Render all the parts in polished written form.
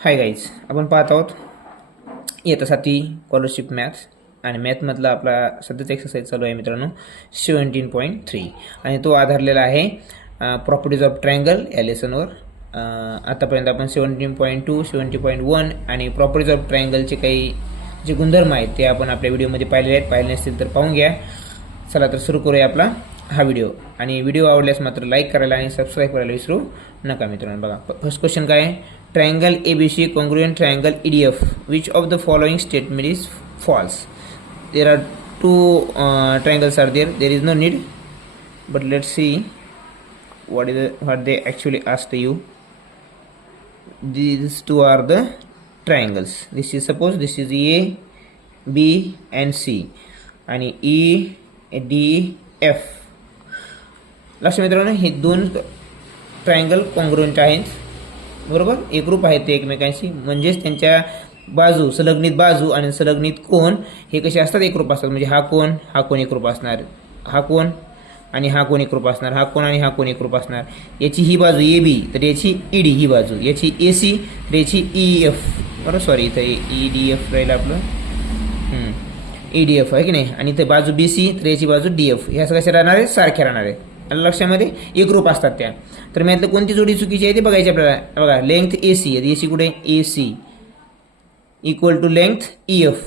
Hi guys, आपण पाहत आहोत इयत्ता 7वी स्कॉलरशिप मॅथ्स आणि मॅथमधला आपला सध्याचा एक्सरसाइज चालू आहे मित्रांनो 17.3 आणि तो आधारलेला आहे प्रॉपर्टीज ऑफ ट्रायंगल या लेसनवर. आतापर्यंत आपण 17.2 17.1 आणि प्रॉपर्टीज ऑफ ट्रायंगलचे काही जे गुणधर्म आहेत ते आपण आपल्या व्हिडिओमध्ये पाहिलेले आहेत. पाहिले नसतील तर पाहून घ्या. चला तर सुरू करूया आपला हा व्हिडिओ. आणि व्हिडिओ आवडल्यास मात्र लाईक करायला आणि सबस्क्राईब करायला विसरू नका मित्रांनो. बघा, फर्स्ट क्वेश्चन काय आहे? Triangle ABC congruent triangle EDF. Which of the following statement is false? There are two triangles are there. There is no need, but let's see what they actually asked you. These two are the triangles. This is suppose this is A, B and C आणि E, D, F. लक्ष मित्रांनो, हे दोन triangle congruent आहेत, बरोबर, एकरूप आहेत ते एकमेकांशी. म्हणजेच त्यांच्या बाजू, संलग्नित बाजू आणि संलग्नित कोन हे कसे असतात? एकरूप असतात. म्हणजे हा कोन एकरूप असणार, हा कोन आणि हा कोन एकरूप असणार, हा कोन आणि हा कोन एकरूप असणार. याची ही बाजू ए बी तर याची ई डी ही बाजू, याची ए सी तर याची ई एफ, बरोबर. सॉरी, इथं ई डी एफ राहिलं आपलं, ई डी एफ आहे की नाही. आणि इथे बाजू बी सी तर याची बाजू डी एफ. ह्या कशा राहणार आहे? सारख्या राहणार आहे. लक्षामध्ये एकरूप असतात त्या. तर मी यातलं कोणती जोडी चुकीची आहे ते बघायची आपल्याला. बघा, length A C, A C कुठे? A C equal to length E F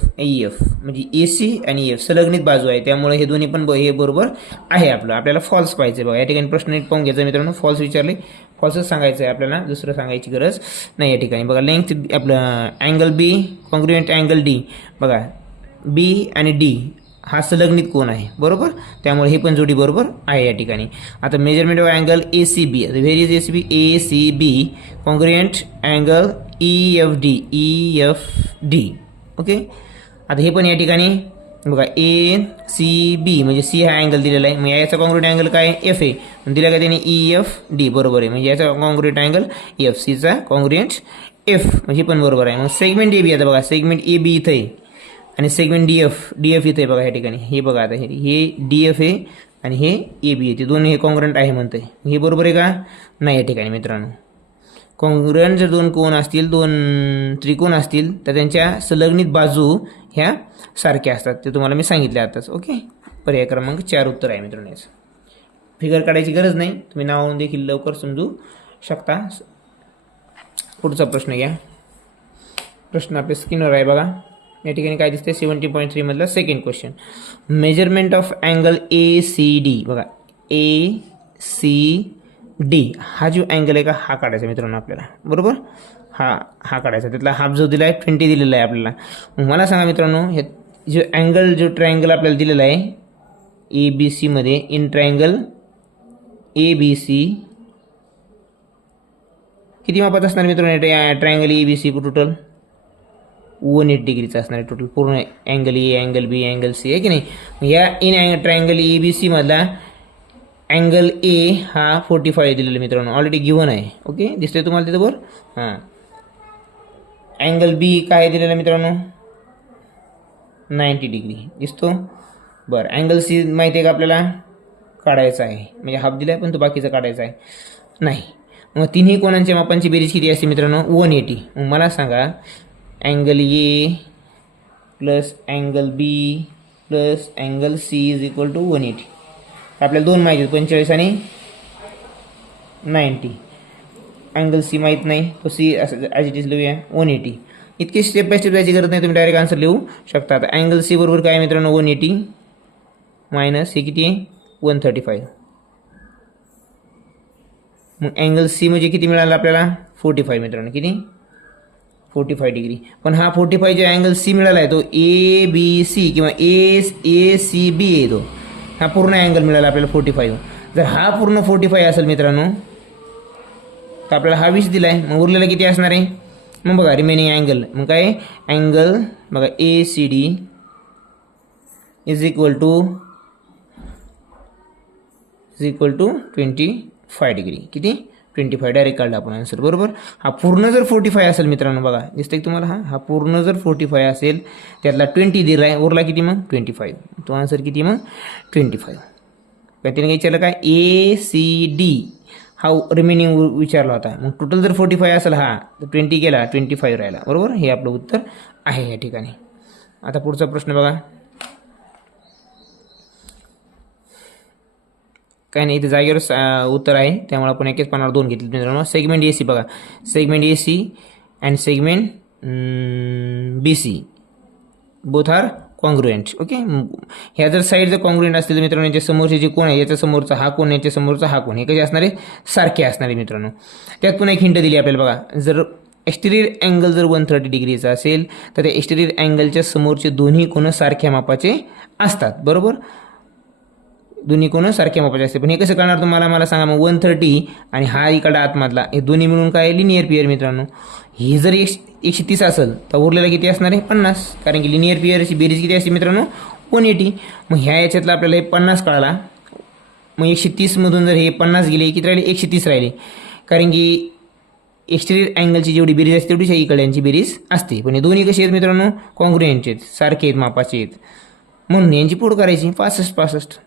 म्हणजे ए सी आणि एफ संलग्नित बाजू आहे, त्यामुळे हे दोन्ही पण हे बरोबर आहे. आपल्याला फॉल्स पाहिजे. बघा, या ठिकाणी प्रश्न नीट पाहून घ्यायचा मित्रांनो. फॉल्स विचारले, फॉल्सच सांगायचं आहे आपल्याला, दुसरं सांगायची गरज नाही या ठिकाणी. बघा, लेंथ आपलं अँगल बी कॉन्ग्रुएंट अँगल डी. बघा, बी आणि डी हा संलग्नित कोन आहे, बरोबर, त्यामुळे हे पण जोडी बरोबर आहे या ठिकाणी. आता measurement of angle A C B. Where is A C B? A C B congruent angle E F D. Okay. आता हे पण या ठिकाणी बघा, ए सी बी म्हणजे सी हा अँगल दिलेला आहे, मग याचा कॉन्ग्रुएंट अँगल काय? एफ ए दिला का त्याने? ई एफ डी, बरोबर आहे. म्हणजे याचा कॉन्ग्रुएंट अँगल एफ, सीचा कॉन्ग्रुएंट एफ, म्हणजे पण बरोबर आहे. मग सेगमेंट ए बी. आता बघा, सेगमेंट ए बी इथं आहे आणि सेगमेंट डी एफ इथे बघा या ठिकाणी. हे बघा, आता हे डी एफ आहे आणि हे ए बी आहे, ते दोन्ही हे कॉन्ग्रुएंट आहे म्हणते. हे बरोबर आहे का? नाही या ठिकाणी मित्रांनो. कॉन्ग्रुएंट जर दोन कोन असतील, दोन त्रिकोण असतील तर त्यांच्या संलग्नित बाजू ह्या सारख्या असतात. ते तुम्हाला मी सांगितले आताच. ओके. पर्याय क्रमांक 4 उत्तर आहे मित्रांनो. याचं फिगर काढायची गरज नाही, तुम्ही नावावरून देखील लवकर समजू शकता. पुढचा प्रश्न घ्या. प्रश्न आपल्या स्क्रीनवर आहे बघा. या ठिकाणी काय दिसते? 17.3 मधला second question. Measurement of angle A C D. बघा, ए सी डी हा जो अँगल आहे का, हा काढायचा मित्रांनो आपल्याला, बरोबर. हा काढायचा. त्यातला हाफ जो दिला आहे 20 दिलेला आहे आपल्याला. मला सांगा मित्रांनो, हे जो अँगल, जो ट्रायंगल आपल्याला दिलेला आहे ए बी सी मध्ये, in triangle A B C किती मापात असणार मित्रांनो? Triangle A B C total 180 डिग्रीचा असणार आहे टोटल, पूर्ण angle A, angle B, angle C आहे की नाही. या in triangle A B C मधला अँगल ए हा 45 दिलेला मित्रांनो, ऑलरेडी गिव्हन आहे. ओके, दिसतंय तुम्हाला तिथं वर. हां, अँगल बी काय दिलेला मित्रांनो? 90 डिग्री दिसतो. बरं, अँगल सी माहिती आहे का आपल्याला? काढायचा आहे, म्हणजे हाफ दिला आहे पण तो बाकीचा काढायचा आहे नाही. मग तिन्ही कोणांच्या मापांची बेरीज किती असते मित्रांनो? 180. मग मला सांगा, angle A plus angle B plus angle C is equal to 180. आपल्याला दोन माहिती आहेत, 45 आणि 90. अँगल सी माहीत नाही, तो सी असं ॲज इट इज लिहूया 180. इतकी स्टेप बाय स्टेप जायची गरज नाही, तुम्ही डायरेक्ट आन्सर लिहू शकता. आता अँगल सी बरोबर काय मित्रांनो? 180 मायनस हे किती आहे? 135. मग अँगल सी म्हणजे किती मिळालं आपल्याला? 45 मित्रांनो. किती? 45 डिग्री. पण हा 45 जो अँगल सी मिळाला आहे तो ए बी सी किंवा ए सी बी आहे, तो हा पूर्ण अँगल मिळाला आपल्याला 45. जर हा पूर्ण 45 असेल मित्रांनो तर आपल्याला हा 20 दिला आहे, मग उरलेला किती असणार आहे? मग बघा, रिमेनिंग अँगल मग काय? अँगल बघा, A C D is equal to 25 degree. किती? 25. डायरेक्ट काढला आपण आन्सर, बरोबर. हा पूर्ण जर 45 असेल मित्रांनो, बघा दिसतंय तुम्हाला, हा पूर्ण जर 45 असेल, त्यातला 20 दिला आहे, उरला किती मग? 25. तो आन्सर किती मग? 25. काय त्याने विचारलं काय? ए सी डी हा रिमेनिंग विचारला होता. मग टोटल जर 45 असेल हा तर 20 गेला, 25 राहिला. बरोबर, हे आपलं उत्तर आहे या ठिकाणी. आता पुढचा प्रश्न बघा. काही नाही, इथे जागेवर उत्तर आहे त्यामुळे आपण एकेच पानावर 2 घेतले मित्रांनो. सेगमेंट AC बघा, segment AC and segment BC both are congruent. Okay, ह्या जर साईड जर कॉन्ग्रुएंट असतील तर मित्रांनो याच्या समोरचे जे कोण आहे याच्या समोरचा हा कोण, याच्या समोरचा हा कोण, हे कसे असणारे, सारखे असणारे मित्रांनो. त्यात पुन्हा एक हिंट दिली आपल्याला बघा. जर एक्सटेरियर अँगल जर 130 डिग्रीचा असेल तर त्या एक्सटेरियर अँगलच्या समोरचे दोन्ही कोण सारख्या मापाचे असतात. बरोबर, दोन्ही कोण सारख्या मापाचे असते. पण हे कसं करणार तुम्हाला, मला सांगा. मग 130 आणि हा इकडे आतमधला, हे दोन्ही मिळून काय लिनियर पेअर मित्रांनो. ही जर 130 असेल तर उरलेला किती असणार आहे, 50. कारण की लिनियर पेअरची बेरीज किती असते मित्रांनो, 180. मग ह्या याच्यातलं आपल्याला हे 50 कळाला. मग 130मधून जर हे 50 गेले किती राहिले, 130 राहिले. कारण की एक्सटेरियर अँगलची जेवढी बेरीज असते तेवढीच इकडच्यांची बेरीज असते. पण हे दोन्ही कशी आहेत मित्रांनो, कॉन्ग्रुएंटचे आहेत, सारखे आहेत, मापाचे आहेत. म्हणून यांची पुढ करायची 65.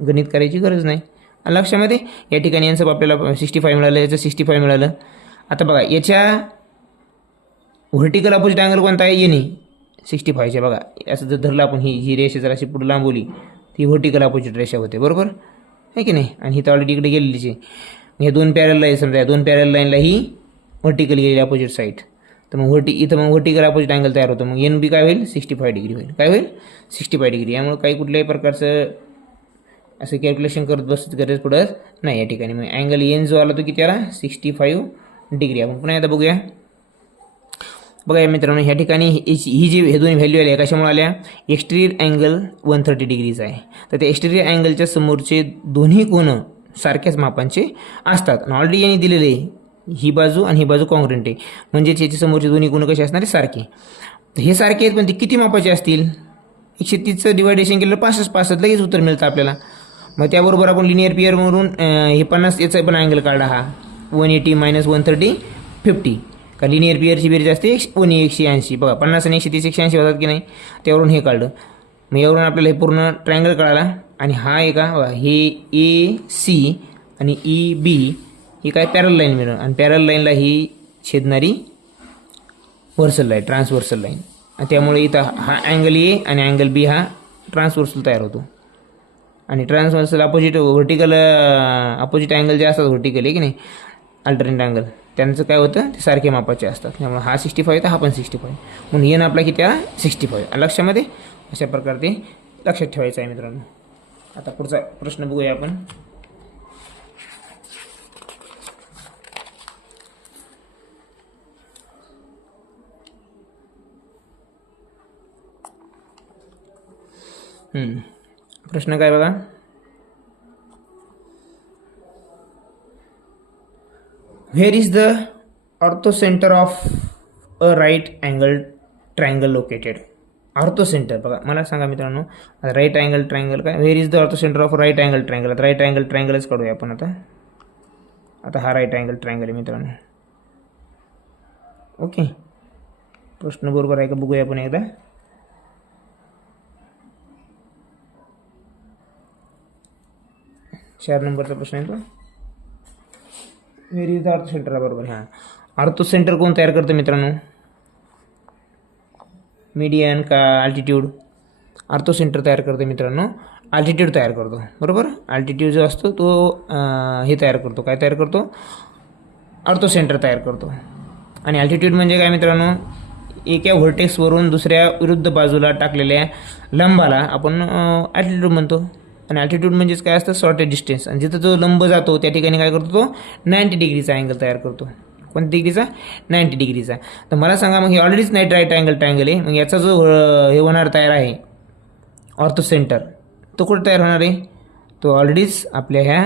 गणित करायची गरज नाही. लक्षामध्ये या ठिकाणी यांचं आपल्याला 65 मिळालं, याचं 65 मिळालं. आता बघा याच्या व्हर्टिकल अपोजिट अँगल कोणता आहे, येणे 65च्या. बघा असं जर धरलं आपण, ही रेषा जर अशी पुढे लांबवली ती व्हर्टिकल अपोजिट रेषा होते. बरोबर आहे की नाही. आणि ही तर ऑलरेडी इकडे गेलेलीच आहे. हे 2 पॅरल लाईन, समजा 2 पॅरल लाईनला ही व्हर्टिकल गेलेली अपोजिट साईड. तर मग इथं मग व्हर्टिकल अपोजिट अँगल तयार होतं. मग NB काय होईल, 65 डिग्री होईल. काय होईल, 65 डिग्री. यामुळे काही कुठल्याही प्रकारचं असं कॅल्क्युलेशन करत बसत गरज पडत नाही या ठिकाणी. मग अँगल एन जो आला तो किती आला, 65 डिग्री. आपण पुन्हा एकदा बघूया. बघा मित्रांनो, ह्या ठिकाणी ही जी हे दोन्ही व्हॅल्यू आल्या कशामुळे आल्या, एक्सटेरियर अँगल 130 डिग्रीचा आहे. तर त्या एक्सटेरियर अँगलच्या समोरचे दोन्ही कोण सारख्याच मापांचे असतात. आणि ऑलरेडी यांनी दिलेले ही बाजू आणि ही बाजू कॉन्ग्रुएंट आहे. म्हणजेच याच्या समोरचे दोन्ही कोण कसे असणारे, सारखे. तर हे सारखे आहेत पण ते किती मापाचे असतील, 130चं डिवायडेशन केलं 65 लगेच उत्तर मिळतं आपल्याला. मग त्याबरोबर आपण लिनियर पेअरवरून हे 50 याचा पण अँगल काढला, हा 180 - 130 50. का लिनियर पेअरची बेरीज असते 180. बघा 50 आणि 130 180 होतात की नाही, त्यावरून हे काढलं. मग यावरून आपल्याला हे पूर्ण ट्रायंगल कळाला. आणि हा एक हे AC आणि EB ही काय पॅरल लाईन मिळून, आणि पॅरल लाईनला ही छेदणारी व्हर्सल लाईन, ट्रान्सव्हर्सल लाईन. त्यामुळे इथं हा अँगल A आणि अँगल B हा ट्रान्सव्हर्सल तयार होतो. आणि transversal opposite vertical opposite angle जे असतात व्हर्टिकल आहे की नाही, अल्टरनेट अँगल, त्यांचं काय होतं, ते सारखे मापाचे असतात. त्यामुळे हा 65 तर हा पण 65. म्हणून येणं आपला किती आला, 65. लक्षामध्ये अशा प्रकारे ते लक्षात ठेवायचं आहे मित्रांनो. आता पुढचा प्रश्न बघूया आपण. प्रश्न काय बघा. Where is the orthocentre of a right angle triangle located. Orthocentre बघा, मला सांगा मित्रांनो, राईट अँगल ट्रायंगल काय, where is the orthocentre of right angle triangle. आता राईट अँगल ट्रायंगलच काढूया आपण. आता हा राईट अँगल ट्रायंगल आहे मित्रांनो. ओके, प्रश्न बरोबर आहे का बघूया आपण एकदा. चार नंबरचा प्रश्न आहे तो. व्हेअर इज द ऑर्थोसेंटर, बरोबर. हां, ऑर्थोसेंटर कोण तयार करतं मित्रांनो, मीडियन का अल्टिट्यूड. ऑर्थोसेंटर तयार करतो मित्रांनो, अल्टिट्यूड तयार करतो. बरोबर, अल्टिट्यूड जो असतो तो हे तयार करतो, काय तयार करतो, ऑर्थोसेंटर तयार करतो. आणि अल्टिट्यूड म्हणजे काय मित्रांनो, एका व्हर्टेक्सवरून दुसऱ्या विरुद्ध बाजूला टाकलेल्या लंबाला आपण अल्टिट्यूड म्हणतो. आणि अल्टिट्यूड म्हणजेच काय असतं, शॉर्टेज डिस्टन्स. आणि जिथं जो लंब जातो त्या ठिकाणी काय करतो, तो 90 डिग्रीचा अँगल तयार करतो. कोणत्या डिग्रीचा, 90 डिग्रीचा. तर मला सांगा, मग हे ऑलरेडीच राईट अँगल ट्रायंगल आहे. मग याचा जो हे होणार तयार आहे ऑर्थोसेंटर, तो कुठं तयार होणार आहे, तो ऑलरेडीच आपल्या ह्या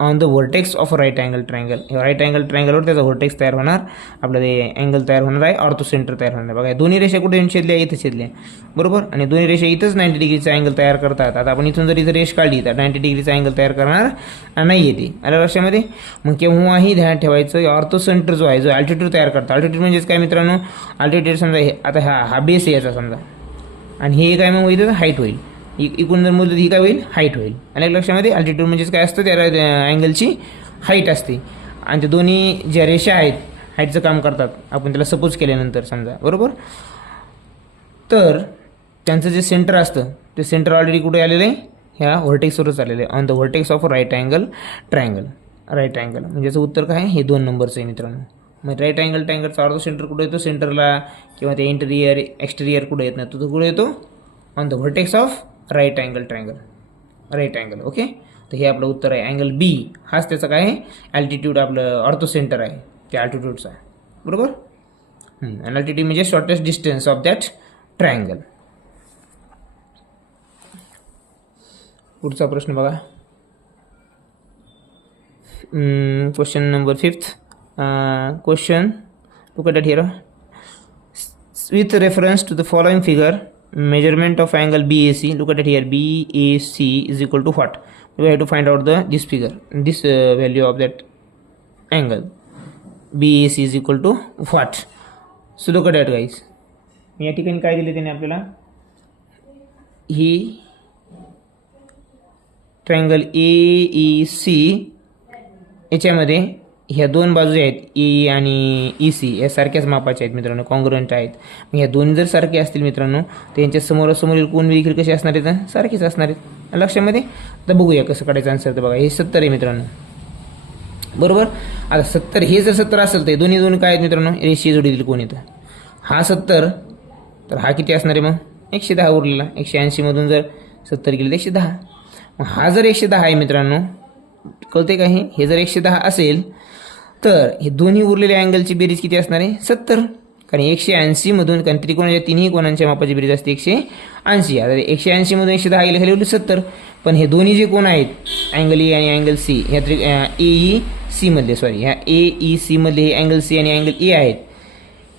on the vertex of right angle triangle. Right angle ट्रायंगलवर त्याचा व्हर्टेक्स तयार होणार, आपलं ते अँगल तयार होणार आहे, ऑर्थोसेंटर तयार होणार आहे. बघा, दोन्ही रेषा कुठे छेदल्या, इथं छेदल्या. बरोबर, आणि दोन्ही रेषा इथंच 90 डिग्रीचा अँगल तयार करतात. आता आपण इथून जर इथं रेष काढली तर 90 डिग्रीचा अँगल तयार करणार नाही येते. आल्या लक्षामध्ये. मग केव्हाही ध्यानात ठेवायचं, ऑर्थोसेंटर जो आहे, जो अल्टिट्यूड तयार करतो. अल्टिट्यूड म्हणजेच काय मित्रांनो, अल्टिट्यूड समजा हे आता हा बेस आहे याचा समजा, आणि हे काय मग इथं हाईट होईल. इकडून जर मोजलं तर ही काय होईल, हाईट होईल. आणि लक्षामध्ये अल्टिट्यूड म्हणजेच काय असतं, त्या अँगलची हाईट असते. आणि ते दोन्ही ज्या रेषा आहेत हाईटचं काम करतात, आपण त्याला सपोज केल्यानंतर समजा, बरोबर. तर त्यांचं जे सेंटर असतं ते सेंटर ऑलरेडी कुठे आलेलं आहे, ह्या व्हर्टेक्सवरच आलेलं आहे, on the vertex of right angle triangle. Right angle म्हणजे याचं उत्तर काय आहे, हे 2 नंबरचं आहे मित्रांनो. मग राईट अँगल ट्रायंगलचा ऑर्थो सेंटर कुठे येतो, सेंटरला किंवा ते इंटेरियर एक्सटेरियर कुठे येत नाही, तो कुठे येतो, on the vertex of right angle triangle. Right angle. Okay. तर हे आपलं उत्तर आहे. अँगल बी हाच त्याचा काय आहे, ॲल्टिट्यूड आपलं ऑर्थो सेंटर आहे त्या ॲल्टिट्यूडचा, बरोबर. आणि ॲल्टिट्यूड म्हणजे shortest distance of that triangle. पुढचा प्रश्न बघा. Question number 5th. Question, look at that here. With reference to the following figure, measurement of angle BAC, look at it here, BAC is equal to what? We have to find out this figure, this value of that angle BAC is equal to what? So look at that guys. या ठिकाणी काय दिले त्याने आपल्याला, ही triangle AEC याच्यामध्ये ह्या 2 बाजू आहेत, ई आणि EC, या सारख्याच मापाच्या आहेत मित्रांनो, कॉन्ग्रुएंट आहेत. मग ह्या दोन्ही जर सारखे असतील मित्रांनो तर यांच्या समोरासमोरील कोण देखील कसे असणार आहेत, सारखेच असणार आहेत. लक्षामध्ये आता बघूया कसं काढायचं आन्सर. तर बघा हे 70 आहे मित्रांनो, बरोबर. आता 70, हे जर 70 असेल तर दोन्ही काय आहेत मित्रांनो, रेषीय जोडीतील कोण येतं, हा 70, तर हा किती असणार आहे मग 110 उरलेला. 180 मधून जर 70 गेले तर 110. मग हा जर 110 आहे मित्रांनो, कळते का, हे जर 110 असेल तर हे दोन्ही उरलेल्या अँगलची बेरीज किती असणार आहे, 70. कारण 180 मधून, कारण त्रिकोणाच्या तिन्ही कोणांच्या मापाची बेरीज असते 180. आता 180 मधून 110 गेले खाली उरले 70. पण हे दोन्ही जे कोण आहेत, अँगल ए आणि अँगल सी, ह्या AEC मधले, सॉरी ह्या AEC मधले हे अँगल सी आणि अँगल ए आहेत,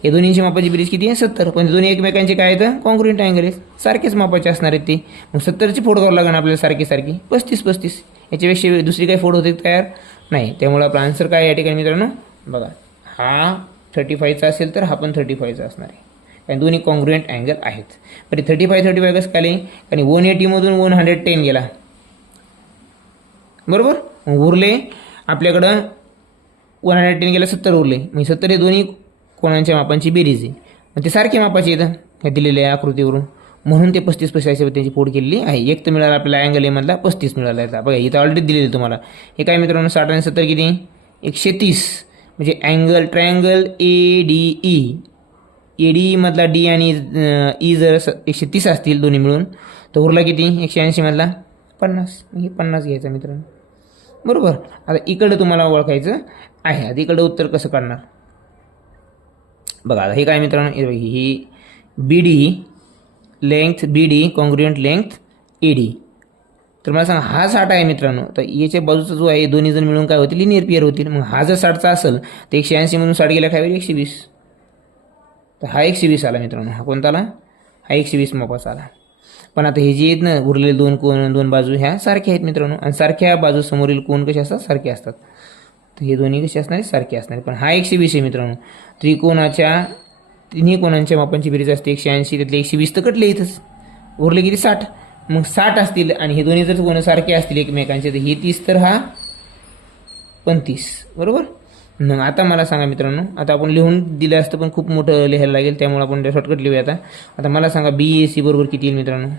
या दोन्हींची मापाची बेरीज किती आहे, 70. पण दोन्ही एकमेकांचे काय आहेत, कॉन्ग्रुएंट अँगल आहेत, सारखेच मापाचे असणार आहेत ते. मग 70ची फोड करावं लागणार आपल्याला सारखी 35. याच्यापेक्षा दुसरी काही फोड होते तयार नाही. त्यामुळे आपला आन्सर काय या ठिकाणी मित्रांनो, बघा हा 35चा असेल तर हा पण 35चा असणार आहे, कारण दोन्ही कॉन्ग्रुएंट अँगल आहेत. पण 35 कसं काय, कारण 180 मधून 110 गेला, बरोबर. मग उरले आपल्याकडं 110 गेला, 70 उरले. मग 70 हे दोन्ही कोणांच्या मापांची बेरीज आहे, मग ते सारखे मापाचे येतं ह्या दिलेल्या आकृतीवरून, म्हणून ते 35 अशी त्यांची फोड केलेली आहे. एक तर मिळाला आपल्याला अँगल ए मधला 35 मिळाला आहे. बघा इथं ऑलरेडी दिलेली तुम्हाला. हे काय मित्रांनो, 60 आणि 70 किती, 130. म्हणजे अँगल ट्रायंगल ADE मधला डी आणि ई जर 130 असतील दोन्ही मिळून, तर उरला किती, 180 मधला 50. हे 50 घ्यायचं मित्रांनो, बरोबर. आता इकडं तुम्हाला ओळखायचं आहे. आता इकडं उत्तर कसं काढणार, बघा. आता हे काय मित्रांनो, ही BD length, BD congruent length AD. तर मला सांगा हा 60 आहे मित्रांनो, तर याच्या बाजूचा जो आहे दोन्ही जण मिळून काय होतील, लिनियर पेअर होतील. मग हा जर 60चा असेल तर 180 मधून 60 गेला काय होईल, 120. तर हा 120 आला मित्रांनो. हा कोणता आला, हा 120 मापाचा आला. पण आता हे जे आहेत ना उरलेले 2 कोण, 2 बाजू ह्या सारख्या आहेत मित्रांनो, आणि सारख्या बाजू समोरील कोण कसे असतात, सारखे असतात. तर हे दोन्ही कसे असणार, सारखे असणार. पण हा 120 आहे मित्रांनो. त्रिकोणाच्या तिन्ही कोणांच्या मापांची बेरीज असते 180, त्यातले 120 तर कटले इथंच, उरले किती, 60. मग 60 असतील आणि हे दोन्ही जर कोण सारखे असतील एकमेकांचे, तर हे 30 तर हा 35, बरोबर. मग आता मला सांगा मित्रांनो, आता आपण लिहून दिलं असतं पण खूप मोठं लिहायला लागेल, त्यामुळे आपण शॉर्टकट लिहूया. आता मला सांगा BAC बरोबर किती येईल मित्रांनो,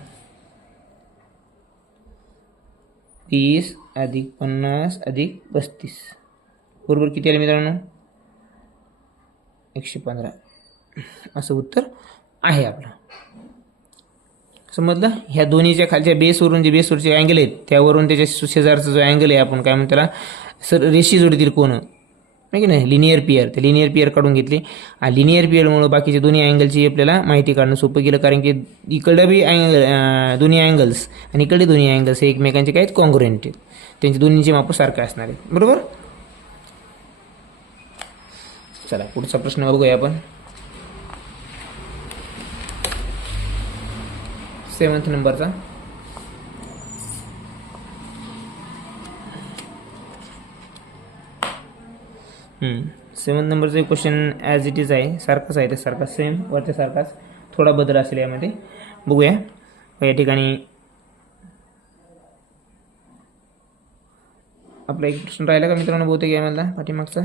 30 अधिक 50 अधिक 35 बरोबर किती आले मित्रांनो, 115. असं उत्तर आहे आपलं. समजलं. ह्या दोन्हीच्या खालच्या बेसवरून जे बेसवरचे अँगल आहेत त्यावरून त्याच्या शेजारचा जो अँगल आहे आपण काय म्हणतो त्याला, रेषी जोडीतील कोण नाही की नाही, लिनियर पेअर. ते लिनियर पेअर काढून घेतले. आणि लिनियर पेअरमुळं बाकीचे दोन्ही अँगलची आपल्याला माहिती काढणं सोपं केलं, कारण की इकडं बी दोन्ही अँगल्स आणि इकडे दोन्ही अँगल्स हे एकमेकांचे काय आहेत, कॉन्ग्रुएंट आहेत. त्यांचे दोन्हीचे माप सारखे असणार आहेत, बरोबर. चला पुढचा प्रश्न बघूया आपण. 7th नंबरचा. सेवन्थ नंबरचा क्वेश्चन ॲज इट इज आहे, सारखाच आहे, ते सारखा सेम वरच्या सारखाच, थोडा बदल असेल यामध्ये. बघूया या ठिकाणी आपला एक प्रश्न राहिला का मित्रांनो बहुतेक यामधला पाठीमागचा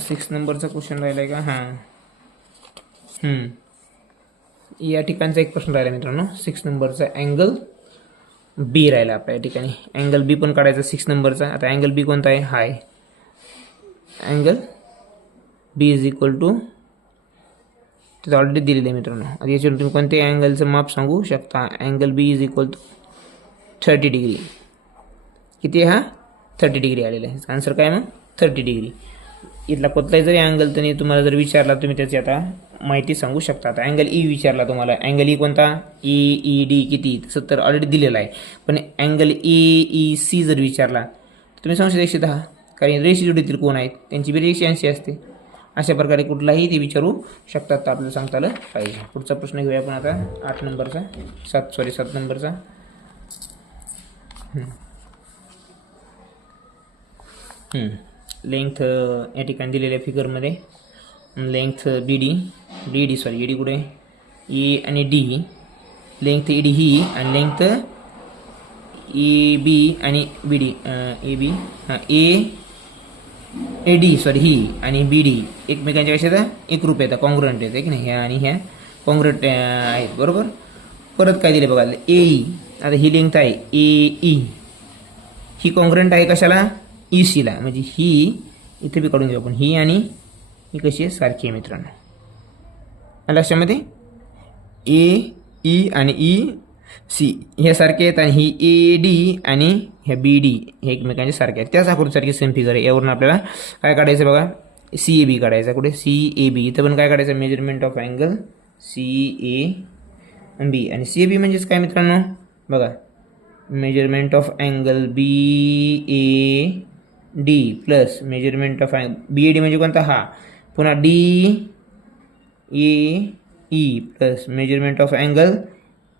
6 नंबरचा क्वेश्चन राहिला आहे का? हां या ठिकाणचा एक प्रश्न राहिला मित्रांनो 6 नंबरचा अँगल बी राहिला आपल्या या ठिकाणी. अँगल बी पण काढायचा 6 नंबरचा. आता अँगल बी कोणता आहे? हाय angle B is equal to तिथं ऑलरेडी दिलेलं आहे मित्रांनो. आता याच्यावर तुम्ही कोणत्या अँगलचं माप सांगू शकता? Angle B is equal to 30 degree. किती हा? 30 डिग्री आलेला आहे. आन्सर काय मग? 30 डिग्री. इथला कोणताही जरी अँगल त्यांनी तुम्हाला जर विचारला तुम्ही त्याची आता माहिती सांगू शकता. आता अँगल ई विचारला तुम्हाला, अँगल ई कोणता? ई डी किती? तसं तर ऑलरेडी दिलेला आहे. पण अँगल ई सी जर विचारला तर तुम्ही सांगू शकता 110, कारण रेषी जोडीतील कोण आहेत त्यांची बेरीज 180 असते. अशा प्रकारे कुठलाही ते विचारू शकतात, तर आपल्याला सांगता आलं पाहिजे. पुढचा प्रश्न घेऊया आपण आता 8 नंबरचा 7 नंबरचा. लेंथ या ठिकाणी दिलेल्या फिगरमध्ये लेंथ डी डी कुठे? ए आणि डी. लेंथ ए डी ही आणि लेंथ ए बी आणि बी डी ए डी ही आणि बी डी एकमेकांच्या कशा एकरूप येतात, कॉन्ग्रुएंट येतात की नाही? ह्या आणि ह्या कॉन्ग्रुएंट आहेत बरोबर. परत काय दिले बघा? ए ई. आता ही लेंथ आहे ए ई, ही कॉन्ग्रुएंट आहे कशाला? ई सीला. म्हणजे ही इथे बी काढून घेऊ आपण, ही आणि ही कशी आहे? सारखी आहे मित्रांनो. लक्षामध्ये ए ई आणि ई सी हे सारखे आहेत आणि ही ए डी आणि ह्या बी डी हे एकमेकांचे सारखे आहेत. त्याच आकृतीसारखी सेम फिगर आहे. यावरून आपल्याला काय काढायचं बघा? सी ए बी काढायचा. कुठे? C A B. इथं पण काय काढायचं? Measurement of angle C A B. आणि सी ए बी म्हणजेच काय मित्रांनो बघा? Measurement of angle B A D plus measurement of B A D म्हणजे कोणता? हा. पुन्हा D A E plus measurement of angle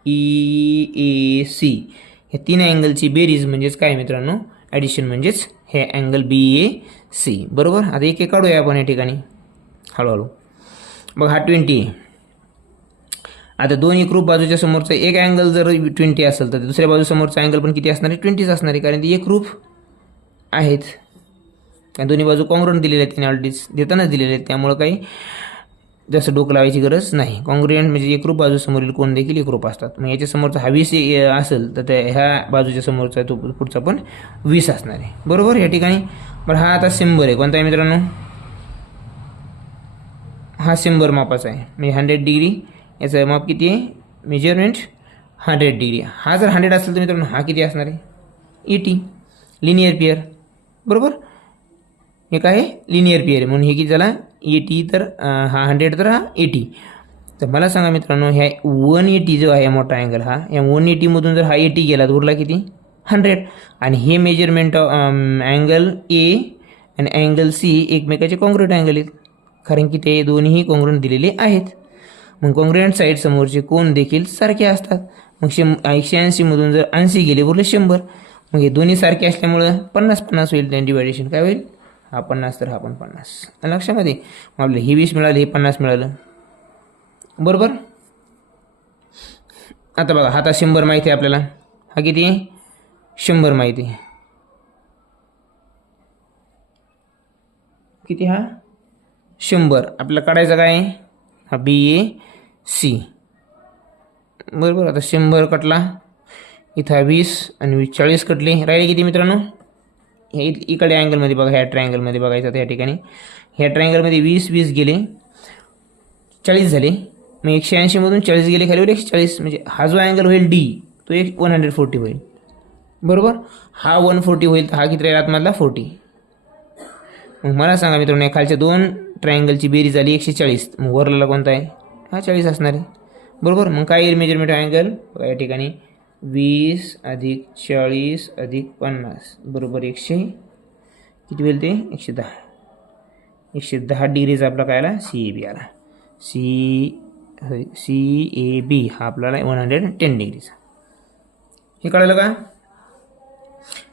E A C. हे 3 अँगलची बेरीज म्हणजेच काय मित्रांनो? ॲडिशन म्हणजेच हे अँगल बी ए सी बरोबर. आता एक एक काढूया आपण या ठिकाणी हळूहळू. बघा हा 20 आहे. आता दोन एकरूप बाजूच्या समोरचा एक अँगल जर 20 असेल तर दुसऱ्या बाजू समोरचा अँगल पण किती असणार आहे? 20च असणार आहे, कारण ती एकरूप आहेत. कारण दोन्ही बाजू कॉन्ग्रुएंट दिलेल्या आहेत, त्याने ऑलरेडी देतानाच दिलेले आहेत. त्यामुळं काही जास्त डोकं लावायची गरज नाही. कॉन्ग्रुएंट म्हणजे एकरूप बाजू समोरील कोण देखील एकरूप असतात. मग याच्या समोरचा हा 20 असेल तर त्या ह्या बाजूच्या समोरचा तो पुढचा पण 20 असणार आहे बरोबर या ठिकाणी. पण हा आता सिम्बर आहे. कोणता आहे मित्रांनो? हा सिम्बर मापाचा आहे. म्हणजे 100 डिग्री याचं माप किती आहे? Measurement 100 degree. हा जर 100 असेल तर मित्रांनो हा किती असणार आहे? 80. लिनियर पेअर बरोबर. हे काय आहे? लिनियर पेअर आहे, म्हणून हे किती झाला? 80. तर हा 100 तर हा 80. तर मला सांगा मित्रांनो ह्या 180 जो आहे मोठा अँगल हा, या 180मधून जर हा 80 गेला तर उरला किती? 100. आणि हे मेजरमेंट ऑफ अँगल ए आणि अँगल सी एकमेकाचे कॉन्ग्रुएंट अँगल आहेत, कारण की ते दोन्ही कॉन्ग्रुएंट दिलेले आहेत. मग कॉन्ग्रुएंट साईड समोरचे कोण देखील सारखे असतात. मग 180मधून जर 80 गेले उरले 100. मग हे दोन्ही सारखे असल्यामुळं 50-50 होईल. त्यांनी डिवायडेशन काय होईल? हा 50 तर हा पण 50. लक्षामध्ये मग आपलं हे 20 मिळालं, हे 50 मिळालं बरोबर. आता बघा हा 100 माहिती आहे आपल्याला. हा किती आहे? 100 माहिती आहे. किती? हा 100. आपल्याला काढायचा काय आहे? हा बी ए सी बरोबर. आता 100 कटला, इथं 20 आणि 20 40 कटले. राहिले किती मित्रांनो? हे इकडे अँगलमध्ये बघा, ह्या ट्रायंगलमध्ये बघायचं. ह्या ठिकाणी ह्या ट्रायंगलमध्ये 20 गेले 40 झाले. मग 180मधून 40 गेले खाली 140. म्हणजे हा जो अँगल होईल डी तो एक 140 होईल बरोबर. हा 140 होईल तर हा किती राहील आतमधला? 40. मग मला सांगा मित्रांनो या खालच्या दोन ट्रायंगलची बेरीज झाली 140. मग वरला कोणता आहे? हा 40 असणार आहे बरोबर. मग काय येईल मेजरमेंट अँगल या ठिकाणी? 20 अधिक 40 अधिक 50 बरोबर 100. किती होईल ते? 110. 110 डिग्रीचा आपला काय आला? सी ए बी आला. सी ए बी हा आपल्याला 110 डिग्रीचा. हे कळलं का?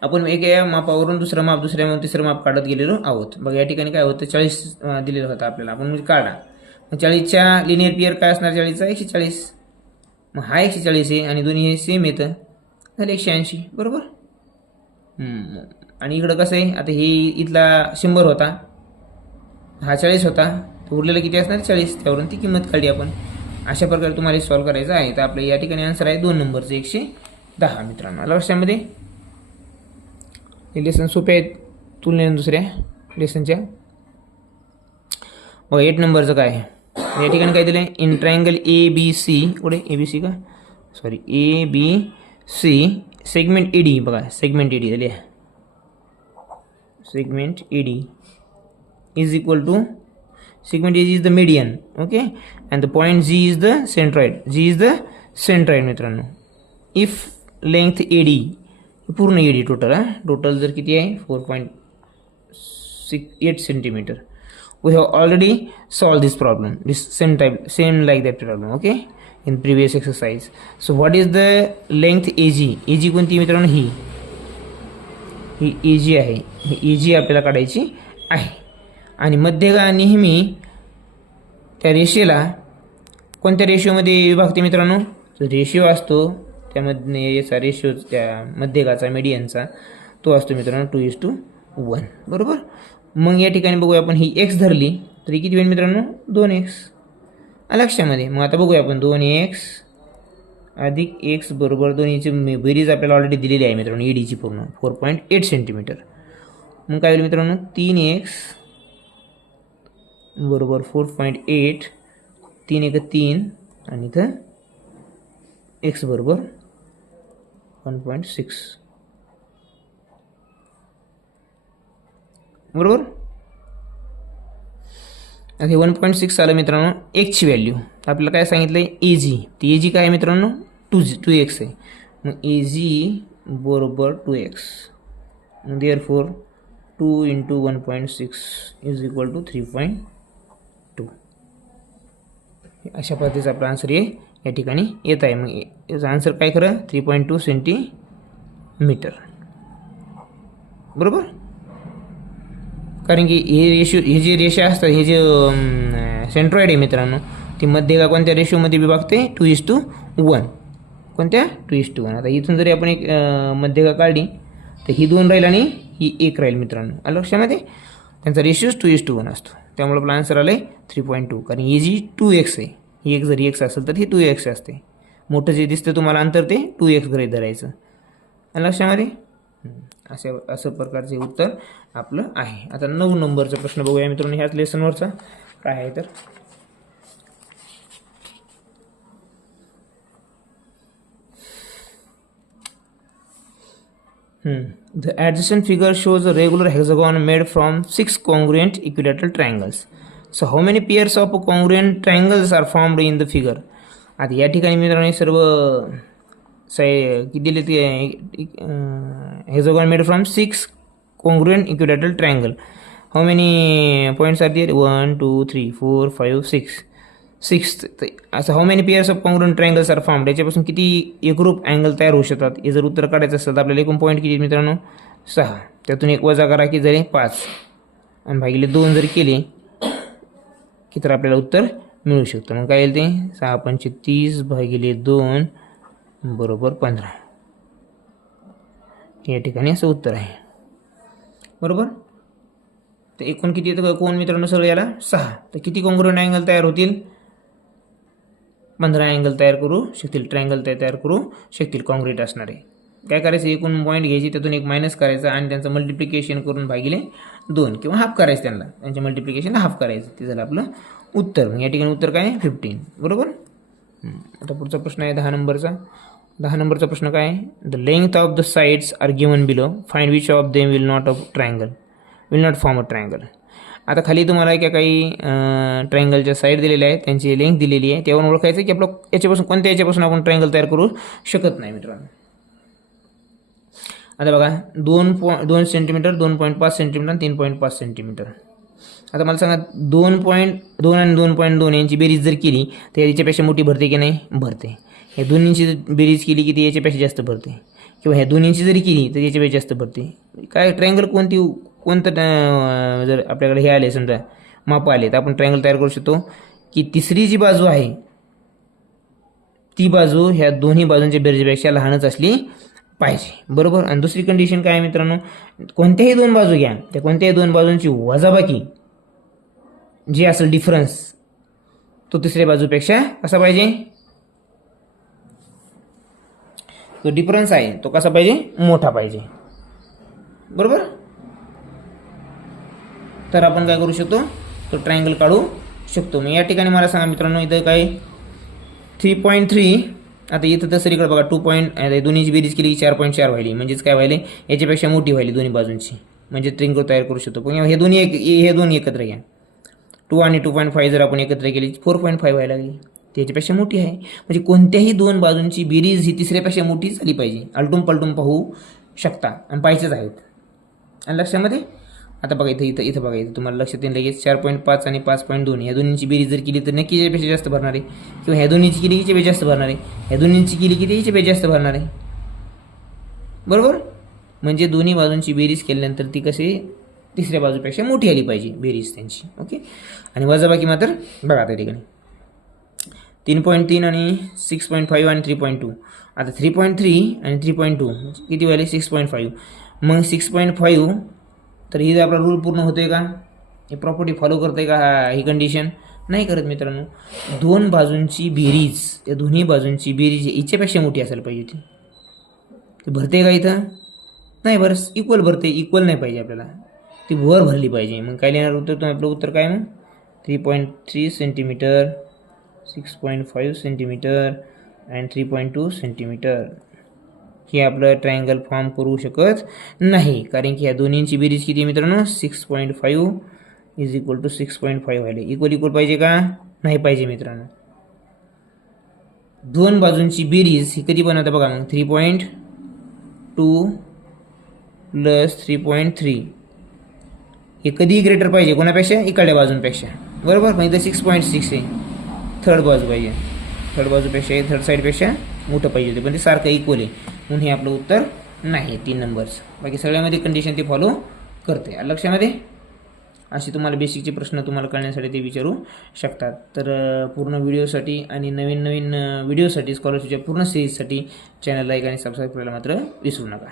आपण एका मापावरून दुसरं माप, दुसऱ्या तिसरं माप काढत गेलेलो आहोत. बघा या ठिकाणी काय होतं? 40 दिलेलं होतं आपल्याला. आपण म्हणजे काढा. मग 40च्या लिनियर पेअर काय असणार? 40चा 140. मग हा 140 आहे आणि दोन्ही हे सेम येतं, झाले 180 बरोबर. आणि इकडं कसं आहे, आता हे इथला 100 होता, हा 40 होता, तर उरलेलं किती असणार 40, त्यावरून ती किंमत काढली आपण. अशा प्रकारे तुम्हाला सॉल्व्ह करायचं आहे. तर आपल्या या ठिकाणी आन्सर आहे 2 नंबरचं 110 मित्रांनो. लक्षामध्ये हे लेसन सोपे आहेत तुलनेने दुसऱ्या लेसनच्या. बघा 8 नंबरचं काय आहे, या ठिकाणी काय दिलं आहे, इन ट्रायंगल ABC, कुठे ABC का सॉरी ABC सेगमेंट ED, बघा सेगमेंट ED दिले, segment ED is equal to, segment ED is the median, okay, and the point G is the centroid. G is the centroid मित्रांनो. if length AD, पूर्ण ED total जर किती आहे 4.8 centimeter, we have already solved this problem, this same like that problem, okay, in previous exercise. So what is the length AG? AG कोणती मित्रांनो, ही AG आहे, ही AG आपल्याला काढायची आहे. आणि मध्यगा नेहमी त्या रेषेला कोणत्या रेशिओमध्ये विभागते मित्रांनो, जो रेशिओ असतो त्यामध्ये याचा रेशिओ त्या मध्यगाचा मीडियनचा तो असतो मित्रांनो 2:1, बरोबर. मग या ठिकाणी बघूया आपण, ही x धरली तर ही किती होईल मित्रांनो 2x, लक्षामध्ये. मग आता बघूया आपण 2x अधिक x बरोबर 2ची बेरीज आपल्याला ऑलरेडी दिलेली आहे मित्रांनो EDची पूर्ण 4.8 सेंटीमीटर. मग काय होईल मित्रांनो 3x बरोबर 4.8, 3 1 3 आणि इथं x बरोबर 1.6, बरोबर. आता हे 1.6 आलं मित्रांनो एक्सची व्हॅल्यू. आपल्याला काय सांगितलं आहे AG, ती AG काय आहे मित्रांनो 2x आहे. मग AG बरोबर 2x, therefore 2 × 1.6 is equal to 3.2. अशा पद्धतीचा आपला आन्सर या ठिकाणी येत आहे. मग याचा आन्सर काय खरं 3.2 सेंटीमीटर, बरोबर. कारण की हे जे रेषा असतात, हे जे सेंट्रॉइड आहे मित्रांनो, ती मध्यगा कोणत्या रेशिओमध्ये विभागते 2:1, कोणत्या 2:1. आता इथून जरी आपण एक मध्यगा काढली तर ही 2 राहील आणि ही 1 राहील मित्रांनो, लक्षामध्ये. त्यांचा रेशिओ 2:1 असतो. त्यामुळे आपला आन्सर आलं आहे 3.2, कारण ही जी 2x आहे, ही एक जरी x असेल तर ही 2x असते. मोठं जे दिसतं तुम्हाला अंतर ते 2x गृहीत धरायचं, लक्षामध्ये. असं प्रकारचे उत्तर आपलं आहे. आता 9 नंबरचा प्रश्न बघूया मित्रांनो ह्याच लेसनवरचा काय आहे तर. The adjacent figure shows a regular hexagon made from 6 congruent equilateral triangles. So how many pairs of congruent triangles are formed in the figure? आता या ठिकाणी मित्रांनो सर्व किती दिले ते hexagon made from 6 congruent equilateral triangle. How many points are there? 1 2 3 4 5 6. असं how many pairs of congruent triangles are formed, याच्यापासून किती एकरूप अँगल तयार होऊ शकतात. हे जर उत्तर काढायचं असेल तर आपल्याला एकूण पॉईंट किती मित्रांनो 6, त्यातून एक वजा करा की जरी 5 आणि भागिले 2 जर केले की तर आपल्याला उत्तर मिळू शकतं. मग काय येईल ते 6 पंचे 30 भागिले 2 बरोबर 15. या ठिकाणी असं उत्तर आहे, बरोबर. तर एकूण किती येतं कोण मित्रांनो सगळं याला 6, तर किती कॉन्ग्रुएंट अँगल तयार होतील 15 अँगल तयार करू शकतील, ट्रायंगल तयार करू शकतील कॉन्क्रीट असणारे. काय करायचं एकूण पॉईंट घ्यायची, त्यातून एक मायनस करायचा आणि त्यांचं मल्टिप्लिकेशन करून भागिले 2 किंवा हाफ करायचं, त्यांचे मल्टिप्लिकेशन हाफ करायचं, ते झालं आपलं उत्तर. मग या ठिकाणी उत्तर काय आहे 15, बरोबर. आता पुढचा प्रश्न आहे 10 नंबरचा. 10 नंबरचा प्रश्न काय आहे, the length of the sides are given below, find which of them will not form a triangle. आता खाली तुम्हाला काही ट्रायंगलच्या साईड दिलेल्या आहेत, त्यांची लेंथ दिलेली आहे, त्यावरून ओळखायचं की आपलं याच्यापासून कोणत्या याच्यापासून आपण ट्रायंगल तयार करू शकत नाही मित्रांनो. आता बघा 2 सेंटीमीटर, 2.5 सेंटीमीटर आणि 3.5 सेंटीमीटर. आता मला सांगा 2.2 आणि 2.2 यांची बेरीज जर केली तर याच्यापेक्षा मोठी भरते की नाही, भरते. या दोन्हींची बेरीज केली की ती याच्यापेक्षा जास्त भरते, किंवा ह्या दोन्हींची जरी केली तर याच्यापेक्षा जास्त भरते. काय ट्रायंगल कोणतं जर आपल्याकडे हे आले समजा माप आले तर आपण ट्रायंगल तयार करू शकतो की तिसरी जी बाजू आहे ती बाजू ह्या दोन्ही बाजूंच्या बेरजेपेक्षा लहानच असली पाहिजे, बरोबर. आणि दुसरी कंडिशन काय आहे मित्रांनो, कोणत्याही दोन बाजू घ्या, त्या कोणत्याही दोन बाजूंची वजाबाकी जी असेल डिफरन्स तो तिसऱ्या बाजूपेक्षा कसा पाहिजे, तो डिफरन्स आहे तो कसा पाहिजे, मोठा पाहिजे, बरोबर. तर आपण काय करू शकतो, तो ट्रायंगल काढू शकतो. मग या ठिकाणी मला सांगा मित्रांनो, इथं काय 3.3, आता इथं तर सरीकडे बघा 2 पॉईंट, दोन्हीची बेरीज केली 4.4 व्हायली, म्हणजेच काय व्हायले, याच्यापेक्षा मोठी व्हायली दोन्ही बाजूंची, म्हणजे ट्रिंगल तयार करू शकतो. पण हे दोन्ही एकत्र घ्या, 2 आणि 2.5 जर आपण एकत्र केली 4.5 व्हायला लागली, त्याच्यापेक्षा मोठी आहे. म्हणजे कोणत्याही दोन बाजूंची बेरीज ही तिसऱ्यापेक्षा मोठी झाली पाहिजे. आलटून पलटून पाहू शकता आणि पाहिजेच आहेत. आणि लक्षामध्ये आता बघा, इथं बघा, इथं तुम्हाला लक्षात येईल लगेच 4.5 आणि 5.2 ह्या दोन्हींची बेरीज जर केली तर नक्की याच्यापेक्षा जास्त भरणार आहे, किंवा ह्या दोन्हीची केली की याच्यापेक्षा जास्त भरणार आहे, ह्या दोन्हींची केली की याच्यापेक्षा जास्त भरणार आहे, बरोबर. म्हणजे दोन्ही बाजूंची बेरीज केल्यानंतर ती कशी तिसऱ्या बाजूपेक्षा मोठी आली पाहिजे बेरीज त्यांची. ओके. आणि वजाबाकी मात्र बघा त्या ठिकाणी 3.3 आणि 6.5 आणि 3.2. आता 3.3 आणि 3.2 किती व्हायले, 6.5. मग 6.5, तर ही आपला रूल पूर्ण होतोय का, हे प्रॉपर्टी फॉलो करते का, ही कंडिशन नाही करत मित्रांनो. दोन बाजूंची बेरीज, या दोन्ही बाजूंची बेरीज हिच्यापेक्षा मोठी असायला पाहिजे. ती भरते का इथं, नाही बरं, इक्वल भरते, इक्वल नाही पाहिजे आपल्याला, ती वर भरली पाहिजे. मग काय लिहिणार उत्तर, आपलं उत्तर काय मग 3.3 सेंटीमीटर, 6.5 सेंटीमीटर आणि 3.2 सेंटीमीटर. हे आपलं ट्रायंगल फॉर्म करू शकत नाही, कारण की ह्या दोन्हींची बेरीज किती आहे मित्रांनो, 6.5 इज इक्वल टू 6.5 व्हायला इक्वल पाहिजे का, नाही पाहिजे मित्रांनो. दोन बाजूंची बेरीज ही कधी बनवता बघा, मग 3.2 प्लस 3.3 हे कधी ग्रेटर पाहिजे, कोणापेक्षा, इकडल्या बाजूंपेक्षा, बरोबर. मग इथं 6.6 आहे, थर्ड बाजू पाहिजे, थर्ड बाजूपेक्षा थर्ड साईडपेक्षा मोठं पाहिजे होते, पण ते सारखं इक्वल आहे, म्हणून हे आपलं उत्तर नाही 3 नंबर्स. बाकी सगळ्यामध्ये कंडिशन ते फॉलो करते. लक्षामध्ये असे तुम्हाला बेसिकचे प्रश्न तुम्हाला कळण्यासाठी ते विचारू शकतात. तर पूर्ण व्हिडिओसाठी आणि नवीन व्हिडिओसाठी, स्कॉलरशिपच्या पूर्ण सिरीजसाठी चॅनल लाईक आणि सबस्क्राईब करायला मात्र विसरू नका.